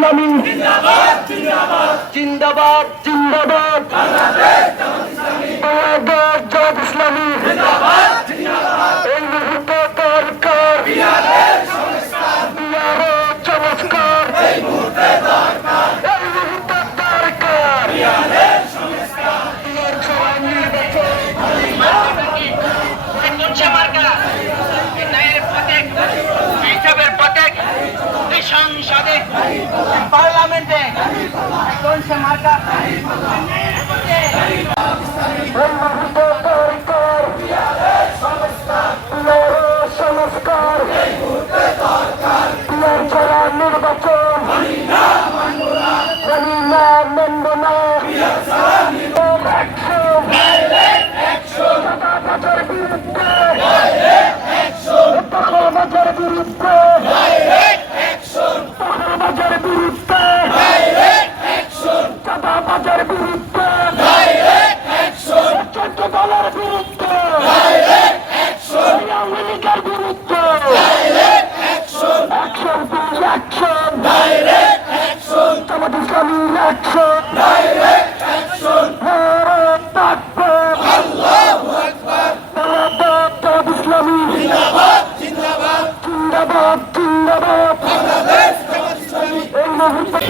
ইসলামী। জিন্দাবাদ জিন্দাবাদ। জিন্দাবাদ পার্লামেন্টে কোন সে মার্কা সংস্কার নির্বাচন মানি মানব না লীগের বিরুদ্ধে অ্যাকশন প্লিজ অ্যাকশন জামাত ইসলামীর অ্যাকশন ভারত জামাত ইসলামী জিন্দাবাদ জিন্দাবাদ এই মুহূর্তে